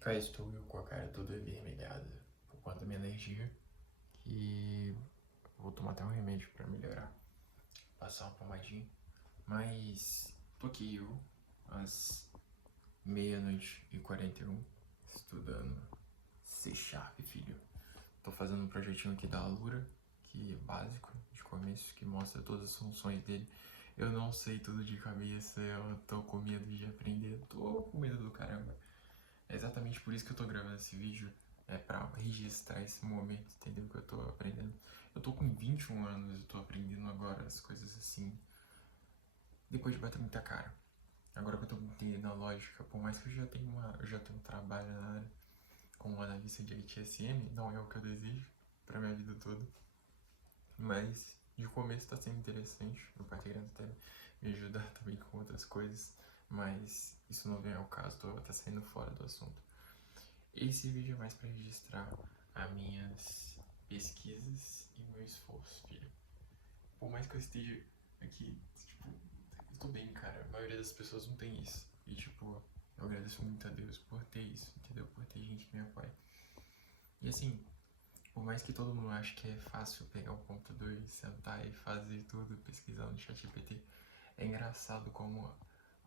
Cá estou eu com a cara toda avermelhada por conta da minha alergia, que vou tomar até um remédio pra melhorar, passar uma pomadinha, mas tô aqui eu, às meia-noite e 41, estudando C Sharp, filho. Tô fazendo um projetinho aqui da Alura, que é básico, de começo, que mostra todas as funções dele. Eu não sei tudo de cabeça, eu tô com medo de aprender, tô com medo do caramba. É exatamente por isso que eu tô gravando esse vídeo, pra registrar esse momento, entendeu? Que eu tô aprendendo. Eu tô com 21 anos, eu tô aprendendo agora as coisas assim, depois de bater muita cara. Agora que eu tô entendendo a lógica, por mais que eu já tenho um trabalho na área como analista de ITSM, não é o que eu desejo pra minha vida toda. Mas de começo tá sendo interessante, meu pai tá querendo até me ajudar também com outras coisas, mas isso não vem ao caso, tá saindo fora do assunto. Esse vídeo é mais para registrar as minhas pesquisas e meu esforço, filho. Por mais que eu esteja aqui, tipo, eu tô bem, cara. A maioria das pessoas não tem isso. E, tipo, eu agradeço muito a Deus por ter isso, entendeu? Por ter gente que me apoia. E, assim, por mais que todo mundo ache que é fácil pegar um computador e sentar e fazer tudo, pesquisar no ChatGPT, é engraçado como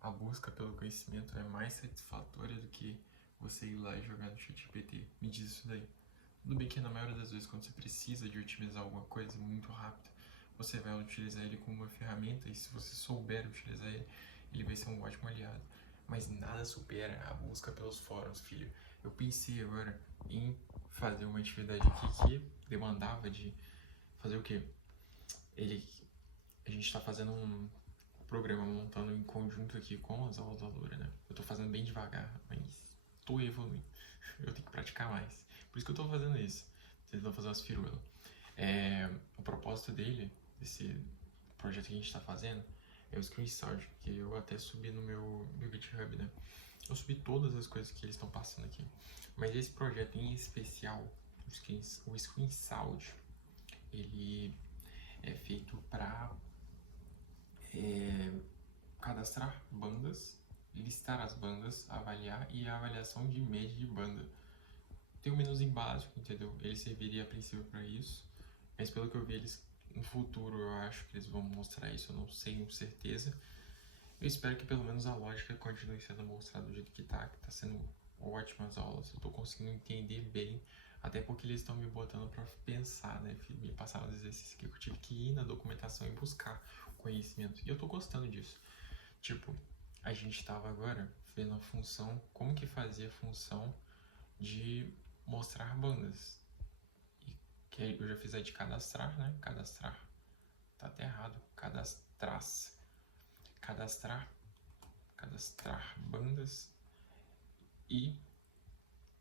a busca pelo conhecimento é mais satisfatória do que você ir lá e jogar no ChatGPT. Me diz isso daí. Tudo bem que na maioria das vezes, quando você precisa de otimizar alguma coisa muito rápido, você vai utilizar ele como uma ferramenta e se você souber utilizar ele, ele vai ser um ótimo aliado. Mas nada supera a busca pelos fóruns, filho. Eu pensei agora em fazer uma atividade aqui que demandava de fazer o quê? Ele, a gente está fazendo um programa montando em conjunto aqui com as aulas da Lura, né? Eu tô fazendo bem devagar, mas tô evoluindo. Eu tenho que praticar mais. Por isso que eu tô fazendo isso. Tentando fazer umas firulas. O propósito dele, desse projeto que a gente tá fazendo, é o Screenshot, que eu até subi no meu GitHub, né? Eu subi todas as coisas que eles estão passando aqui. Mas esse projeto em especial, o Screenshot, ele é feito para cadastrar bandas, listar as bandas, avaliar e a avaliação de média de banda. Tem um menuzinho básico, entendeu? Ele serviria a princípio para isso, mas pelo que eu vi, eles no futuro eu acho que eles vão mostrar isso, eu não sei com certeza. Eu espero que pelo menos a lógica continue sendo mostrada do jeito que tá sendo ótimas aulas, eu tô conseguindo entender bem, até porque eles estão me botando para pensar, né? Me passaram os exercícios que eu tive que ir na documentação e buscar conhecimento, e eu tô gostando disso. Tipo, a gente estava agora vendo a função, como que fazia a função de mostrar bandas. E que eu já fiz a de cadastrar, né? Cadastrar. Tá até errado. Cadastrar. Cadastrar. Cadastrar bandas e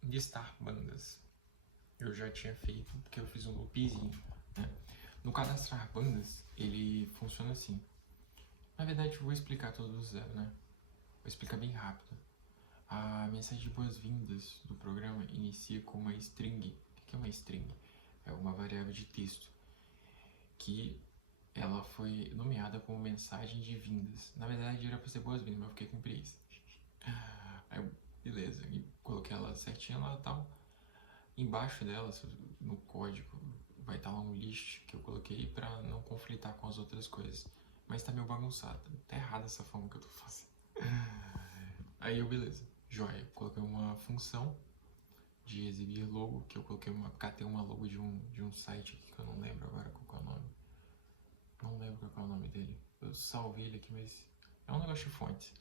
listar bandas. Eu já tinha feito porque eu fiz um loopzinho, né? No cadastrar bandas, ele funciona assim. Na verdade, eu vou explicar tudo do zero, né? Vou explicar bem rápido. A mensagem de boas-vindas do programa inicia com uma string. O que é uma string? É uma variável de texto que ela foi nomeada como mensagem de vindas. Na verdade era para ser boas-vindas, mas eu fiquei com preguiça. Aí, beleza, e coloquei ela certinha lá e tal. Embaixo dela, no código, vai estar lá um list que eu coloquei para não conflitar com as outras coisas. Mas tá meio bagunçado, tá errada essa forma que eu tô fazendo. Aí eu, beleza, joia, coloquei uma função de exibir logo, que eu catei uma logo de um site aqui que eu não lembro agora qual é o nome. Não lembro qual é o nome dele. Eu salvei ele aqui, mas é um negócio de fonte.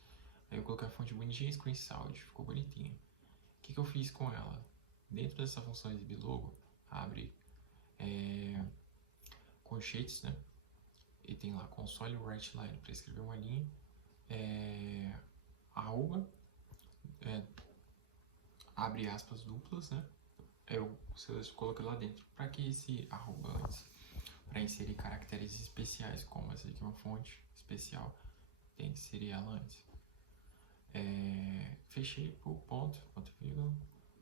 Aí eu coloquei a fonte bonitinha, screenshot, ficou bonitinha. O que eu fiz com ela? Dentro dessa função exibir logo, abre colchetes, né? E tem lá console write line para escrever uma linha, arroba, abre aspas duplas, né? Eu coloquei lá dentro. Para que esse arroba antes? Para inserir caracteres especiais, como essa aqui é uma fonte especial, tem que inserir ela antes. Fechei por ponto vírgula.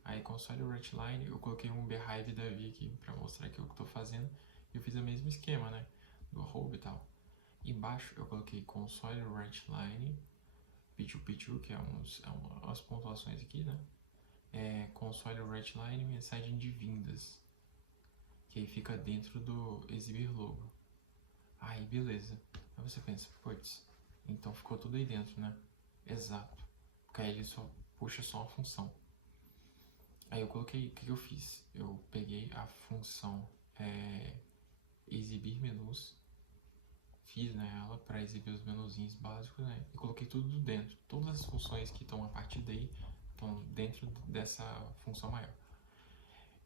Aí console write line, eu coloquei um behive Davi aqui para mostrar aqui o que eu tô fazendo. E eu fiz o mesmo esquema, né? Do arroba e tal. Embaixo eu coloquei console write line, p2p2, que é umas pontuações aqui, né? console writeLine mensagem de vindas, que aí fica dentro do exibir logo. Aí beleza. Aí você pensa, putz, então ficou tudo aí dentro, né? Exato. Porque aí ele só puxa só uma função. Aí eu coloquei, o que eu fiz? Eu peguei a função exibir menus, fiz ela para exibir os menuzinhos básicos, né? E coloquei tudo dentro. Todas as funções que estão a partir daí estão dentro dessa função maior.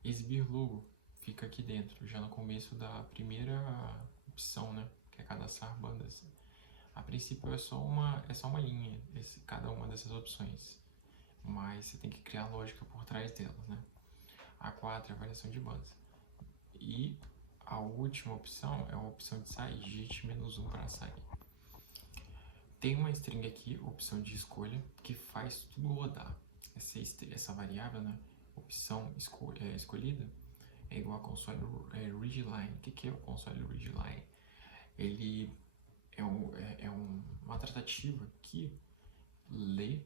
Exibir logo fica aqui dentro, já no começo da primeira opção, né? Que é cadastrar bandas. A princípio é só uma linha, cada uma dessas opções. Mas você tem que criar lógica por trás delas, né? A 4 é a variação de bandas. E a última opção é a opção de sair, digite -1 para sair. Tem uma string aqui, opção de escolha, que faz tudo rodar. Essa variável, né? Opção escolhida é igual a console readline. O que é o console readline? Ele é uma tratativa que lê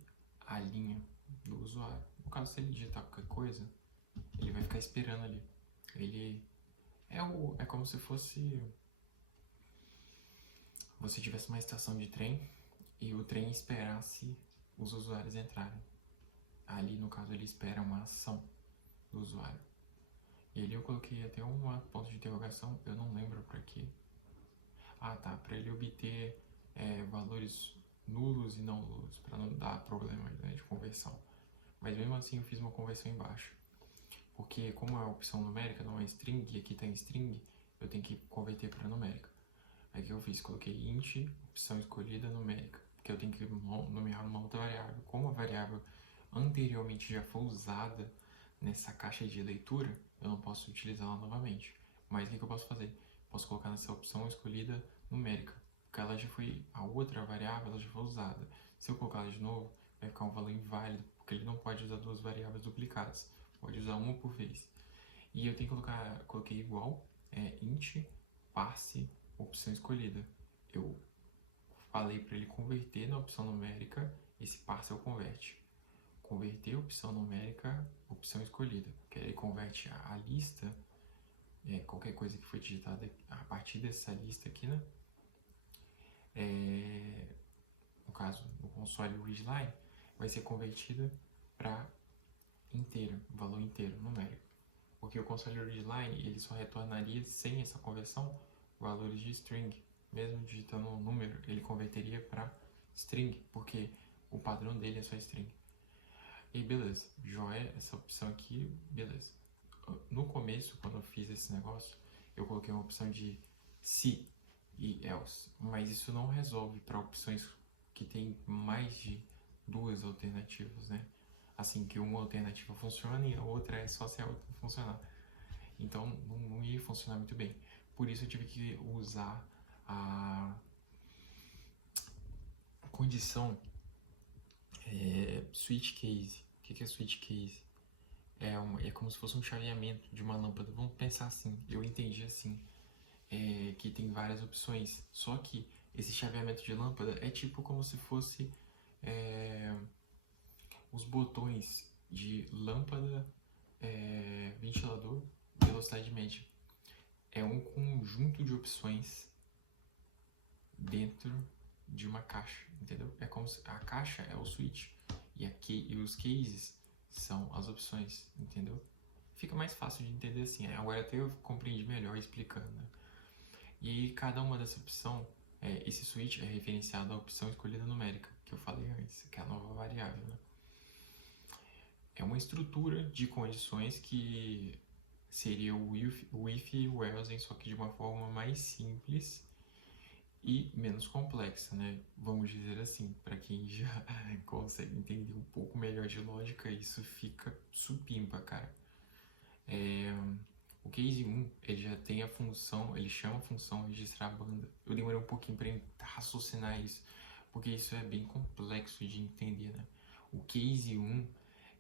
a linha do usuário. No caso, se ele digitar qualquer coisa, ele vai ficar esperando ali. Ele é como se fosse você tivesse uma estação de trem e o trem esperasse os usuários entrarem. Ali, no caso, ele espera uma ação do usuário. E ali eu coloquei até um ponto de interrogação, eu não lembro para quê. Ah, tá, para ele obter valores nulos e não nulos, para não dar problema, né, de conversão. Mas mesmo assim eu fiz uma conversão embaixo. Porque como é a opção numérica, não é string, e aqui está em string, eu tenho que converter para numérica. Aí o que eu fiz? Coloquei int, opção escolhida numérica, porque eu tenho que nomear uma outra variável. Como a variável anteriormente já foi usada nessa caixa de leitura, eu não posso utilizá-la novamente. Mas o que eu posso fazer? Posso colocar nessa opção escolhida numérica, porque ela já foi, a outra variável ela já foi usada. Se eu colocar ela de novo, vai ficar um valor inválido, porque ele não pode usar duas variáveis duplicadas, pode usar uma por vez. E eu tenho que coloquei igual, int, parse, opção escolhida. Eu falei para ele converter na opção numérica, esse parse eu converte. Converter opção numérica, opção escolhida, que ele converte a lista, qualquer coisa que foi digitada a partir dessa lista aqui, né? No caso, no console readline, vai ser convertida para inteiro, valor inteiro, numérico. Porque o console readline, ele só retornaria sem essa conversão valores de string. Mesmo digitando um número, ele converteria para string, porque o padrão dele é só string. E beleza, joia, essa opção aqui, beleza. No começo, quando eu fiz esse negócio, eu coloquei uma opção de se e else, mas isso não resolve para opções que tem mais de duas alternativas, né? Assim, que uma alternativa funciona e a outra é só se a outra funcionar. Então, não ia funcionar muito bem. Por isso eu tive que usar a condição switch case. O que é switch case? É como se fosse um chaveamento de uma lâmpada. Vamos pensar assim, eu entendi assim, que tem várias opções. Só que esse chaveamento de lâmpada é tipo como se fosse os botões de lâmpada, ventilador, velocidade média. É um conjunto de opções dentro de uma caixa, entendeu? É como se a caixa é o switch e os cases são as opções, entendeu? Fica mais fácil de entender assim. Agora até eu compreendi melhor explicando, né? E aí cada uma dessa opção, esse switch é referenciado à opção escolhida numérica, que eu falei antes, que é a nova variável, né? É uma estrutura de condições que seria o if e o else, só que de uma forma mais simples e menos complexa, né? Vamos dizer assim, para quem já consegue entender um pouco melhor de lógica, isso fica supimpa, cara. O case 1, ele já tem a função, ele chama a função registrar banda. Eu demorei um pouquinho para raciocinar isso, porque isso é bem complexo de entender, né? O case 1, o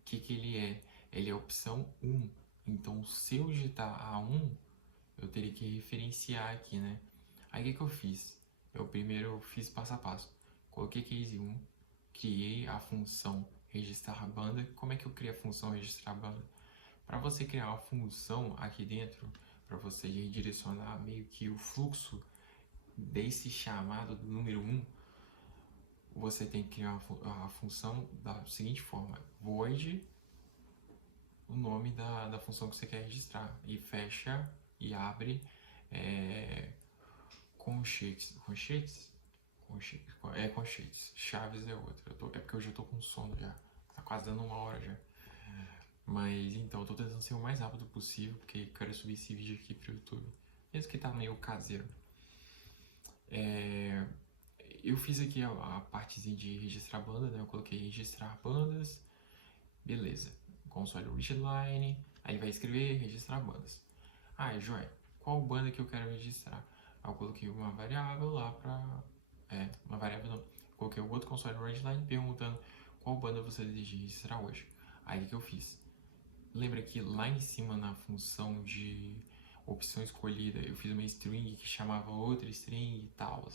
que ele é? Ele é a opção 1. Então, se eu digitar A1, eu teria que referenciar aqui, né? Aí o que eu fiz? Eu primeiro fiz passo a passo. Coloquei case 1, criei a função registrar a banda. Como é que eu crio a função registrar a banda? Para você criar uma função aqui dentro, para você redirecionar meio que o fluxo desse chamado do número 1, você tem que criar a função da seguinte forma: void, o nome da função que você quer registrar, e fecha e abre conchetes, chaves é outra. É porque hoje eu tô com sono já, tá quase dando 1 hora já. Mas então, eu tô tentando ser o mais rápido possível, porque quero subir esse vídeo aqui pro YouTube, mesmo que tá meio caseiro. Eu fiz aqui a partezinha de registrar banda, né? Eu coloquei registrar bandas, beleza. Console readline, aí vai escrever registrar bandas. Joia, qual banda que eu quero registrar? Aí eu coloquei uma variável lá pra... uma variável não. Coloquei o outro console readline perguntando qual banda você deseja registrar hoje. Aí o que eu fiz? Lembra que lá em cima na função de opção escolhida eu fiz uma string que chamava outra string e tal,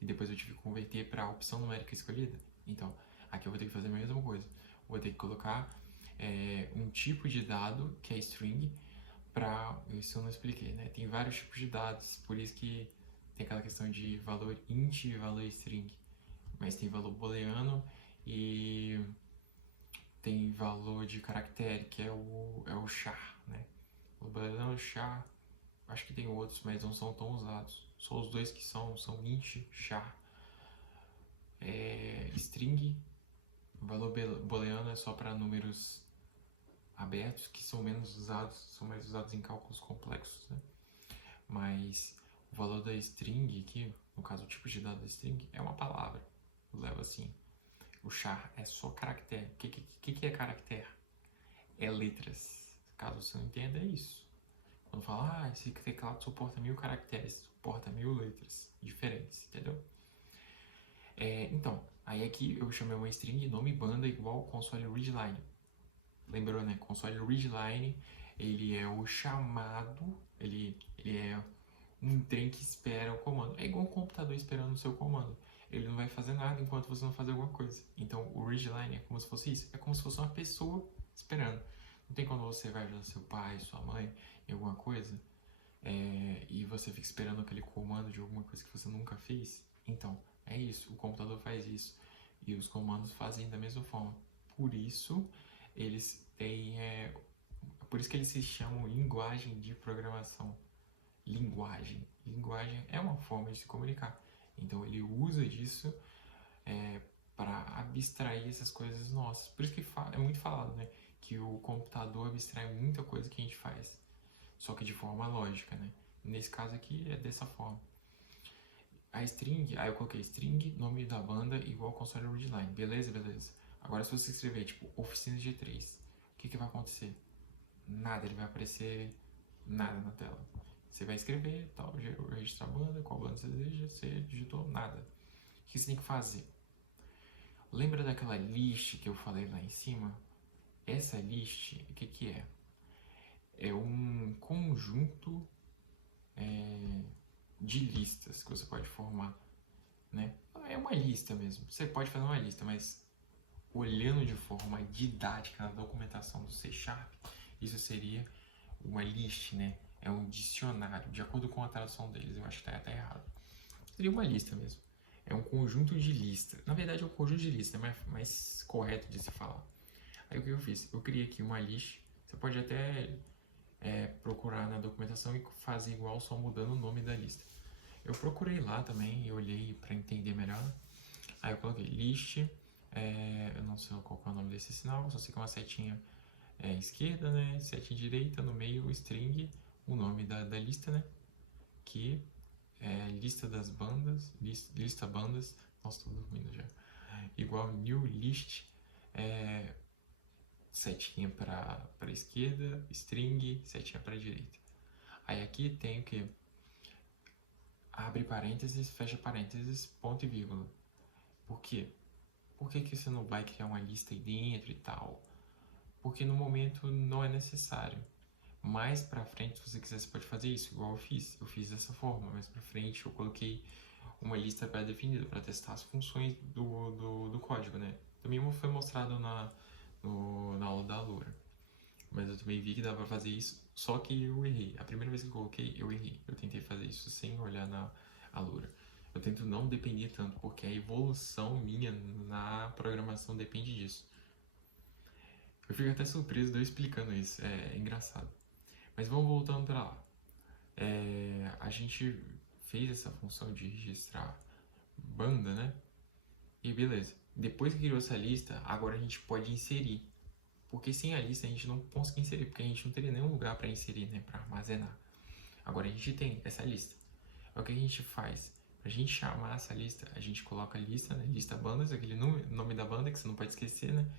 e depois eu tive que converter para a opção numérica escolhida? Então, aqui eu vou ter que fazer a mesma coisa. Vou ter que colocar um tipo de dado, que é string, para... Isso eu não expliquei, né? Tem vários tipos de dados, por isso que tem aquela questão de valor int e valor string. Mas tem valor booleano e tem valor de caractere, que é o char, né? O booleano, char, acho que tem outros, mas não são tão usados. Só os dois que são int, char. String, valor booleano é só para números abertos, que são menos usados, são mais usados em cálculos complexos, né? Mas o valor da string aqui, no caso o tipo de dado da string, é uma palavra. Eu levo assim. O char é só caractere. O que é caractere? É letras. Caso você não entenda, é isso. Quando fala, esse teclado suporta 1000 caracteres, suporta 1000 letras diferentes, entendeu? Então, aí aqui eu chamei uma string nome banda igual console readline. Lembrou, né? Console readline, ele é o chamado, ele é um trem que espera o comando. É igual um computador esperando o seu comando. Ele não vai fazer nada enquanto você não fazer alguma coisa. Então, o readline é como se fosse isso. É como se fosse uma pessoa esperando. Não tem quando você vai ajudar seu pai, sua mãe em alguma coisa e você fica esperando aquele comando de alguma coisa que você nunca fez? Então, é isso. O computador faz isso. E os comandos fazem da mesma forma. Por isso, eles têm... por isso que eles se chamam linguagem de programação. Linguagem é uma forma de se comunicar. Então ele usa disso para abstrair essas coisas nossas. Por isso que é muito falado, né? Que o computador abstrai muita coisa que a gente faz, só que de forma lógica, né? Nesse caso aqui é dessa forma. A string, aí eu coloquei string, nome da banda igual console readline. Beleza. Agora se você escrever tipo oficina G3, o que vai acontecer? Nada, ele vai aparecer nada na tela. Você vai escrever, tal, registrar a banda, qual banda você deseja, você digitou nada. O que você tem que fazer? Lembra daquela list que eu falei lá em cima? Essa list, o que é? É um conjunto de listas que você pode formar, né? É uma lista mesmo. Você pode fazer uma lista, mas olhando de forma didática na documentação do C#, isso seria uma list, né? É um dicionário, de acordo com a tradução deles. Eu acho que tá até errado. Seria uma lista mesmo. É um conjunto de lista. Na verdade é um conjunto de lista, é mais correto de se falar. Aí o que eu fiz? Eu criei aqui uma list. Você pode até procurar na documentação e fazer igual, só mudando o nome da lista. Eu procurei lá também e olhei para entender melhor. Aí eu coloquei list. Eu não sei qual é o nome desse sinal, só sei que é uma setinha esquerda, né? Setinha direita, no meio string, o nome da lista, né? Que é lista das bandas, lista bandas. Nossa, tô dormindo já. Igual new list, setinha para esquerda, string, setinha para direita. Aí aqui tem o que? Abre parênteses, fecha parênteses, ponto e vírgula. Por quê? Por que você não vai criar uma lista aí dentro e tal? Porque no momento não é necessário. Mais pra frente, se você quiser, você pode fazer isso, igual eu fiz. Eu fiz dessa forma, mais pra frente eu coloquei uma lista pré-definida para testar as funções do código, né? Também foi mostrado na aula da Alura. Mas eu também vi que dá pra fazer isso, só que eu errei. A primeira vez que eu coloquei, eu errei. Eu tentei fazer isso sem olhar na Alura. Eu tento não depender tanto, porque a evolução minha na programação depende disso. Eu fico até surpreso de eu explicando isso, é engraçado. Mas vamos voltando pra lá. A gente fez essa função de registrar banda, né? E beleza. Depois que criou essa lista, agora a gente pode inserir. Porque sem a lista a gente não consegue inserir, porque a gente não teria nenhum lugar para inserir, né? Para armazenar. Agora a gente tem essa lista. O que a gente faz? Pra gente chamar essa lista, a gente coloca a lista, né? Lista bandas, aquele nome da banda que você não pode esquecer, né?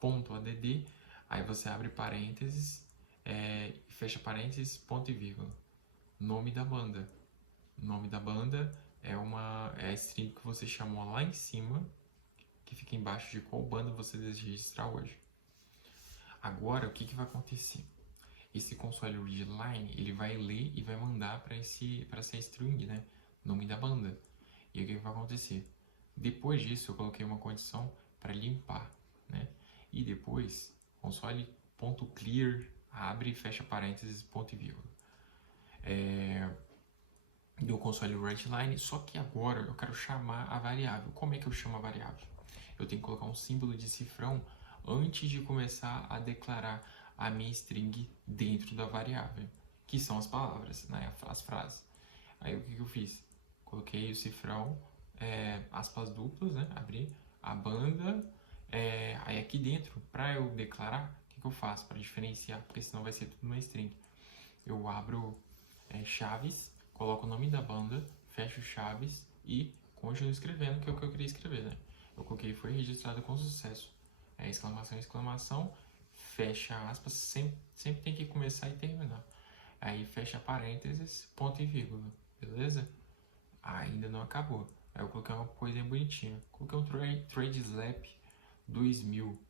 Ponto .add, aí você abre parênteses, fecha parênteses, ponto e vírgula. Nome da banda. Nome da banda é a string que você chamou lá em cima, que fica embaixo de qual banda você deseja registrar hoje. Agora, o que vai acontecer? Esse console readline, ele vai ler e vai mandar para essa string, né? Nome da banda. E o que vai acontecer? Depois disso, eu coloquei uma condição para limpar, né? E depois, console.clear, abre e fecha parênteses, ponto e vírgula. Do console readline, só que agora eu quero chamar a variável. Como é que eu chamo a variável? Eu tenho que colocar um símbolo de cifrão antes de começar a declarar a minha string dentro da variável, que são as palavras, né, as frases. Aí o que eu fiz? Coloquei o cifrão, aspas duplas, né, abri a banda, aí aqui dentro, para eu declarar, o que eu faço para diferenciar? Porque senão vai ser tudo uma string. Eu abro chaves, coloco o nome da banda, fecho chaves e continuo escrevendo, que é o que eu queria escrever, né? Eu coloquei foi registrado com sucesso. Exclamação, exclamação, fecha aspas, sempre tem que começar e terminar. Aí fecha parênteses, ponto e vírgula, beleza? Ainda não acabou. Aí eu coloquei uma coisinha bonitinha. Coloquei um trade slap 2000.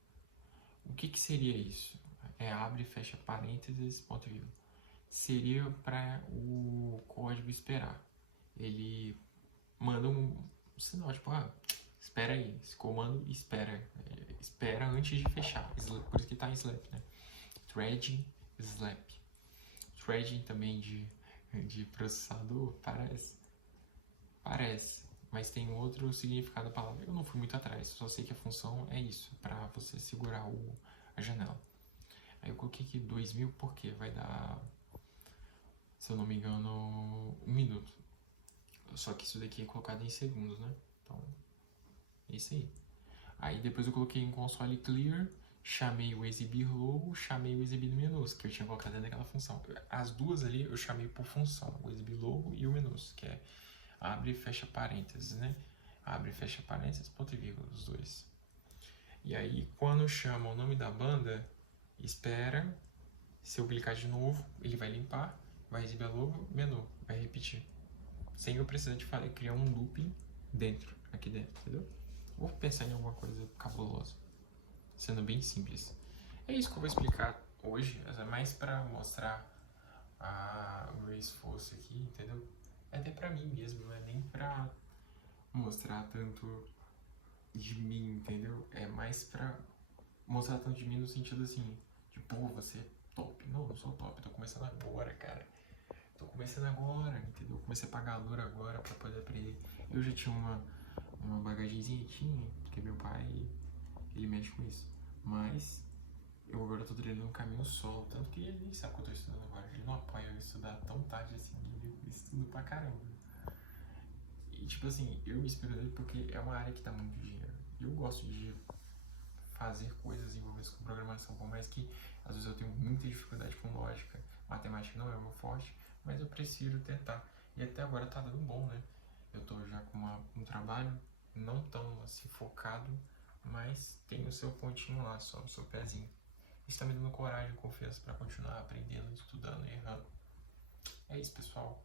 O que seria isso? Abre e fecha parênteses, ponto e vírgula. Seria para o código esperar. Ele manda um sinal, tipo, espera aí, esse comando espera, espera antes de fechar, por isso que tá em slap, né? Threading slap. Threading também de processador, parece, mas tem outro significado da palavra. Eu não fui muito atrás, só sei que a função é isso, para você segurar a janela. Aí eu coloquei aqui 2000 porque vai dar, se eu não me engano, 1 minuto. Só que isso daqui é colocado em segundos, né? Então, é isso aí. Aí depois eu coloquei um console clear, chamei o exibir logo, chamei o exibir menus, que eu tinha colocado dentro daquela função. As duas ali eu chamei por função, o exibir logo e o menus, que é abre e fecha parênteses, né? Abre e fecha parênteses, ponto e vírgula, os dois. E aí, quando chama o nome da banda, espera, se eu clicar de novo, ele vai limpar, vai exibir logo, menu, vai repetir. Sem eu precisar de criar um looping aqui dentro, entendeu? Vou pensar em alguma coisa cabulosa, sendo bem simples. É isso que eu vou explicar hoje, é mais para mostrar o esforço aqui, entendeu? É até pra mim mesmo, não é nem pra mostrar tanto de mim, entendeu? É mais pra mostrar tanto de mim no sentido assim, de pô, você é top. Não sou top, tô começando agora, cara. Tô começando agora, entendeu? Comecei a pagar a lura agora pra poder aprender. Eu já tinha uma bagagenzinha, porque meu pai, ele mexe com isso. Mas eu agora tô treinando um caminho solo, tanto que ele nem sabe que eu tô estudando agora. Ele não apoia eu estudar tão tarde assim, ele estudo pra caramba. E tipo assim, eu me inspiro nele porque é uma área que dá muito dinheiro. E eu gosto de fazer coisas envolvidas com programação, por mais que às vezes eu tenho muita dificuldade com lógica. Matemática não é o meu forte, mas eu prefiro tentar. E até agora tá dando bom, né? Eu tô já com um trabalho não tão assim focado, mas tem o seu pontinho lá, só o seu pezinho. Isso tá me dando coragem e confiança para continuar aprendendo, estudando e errando. É isso, pessoal.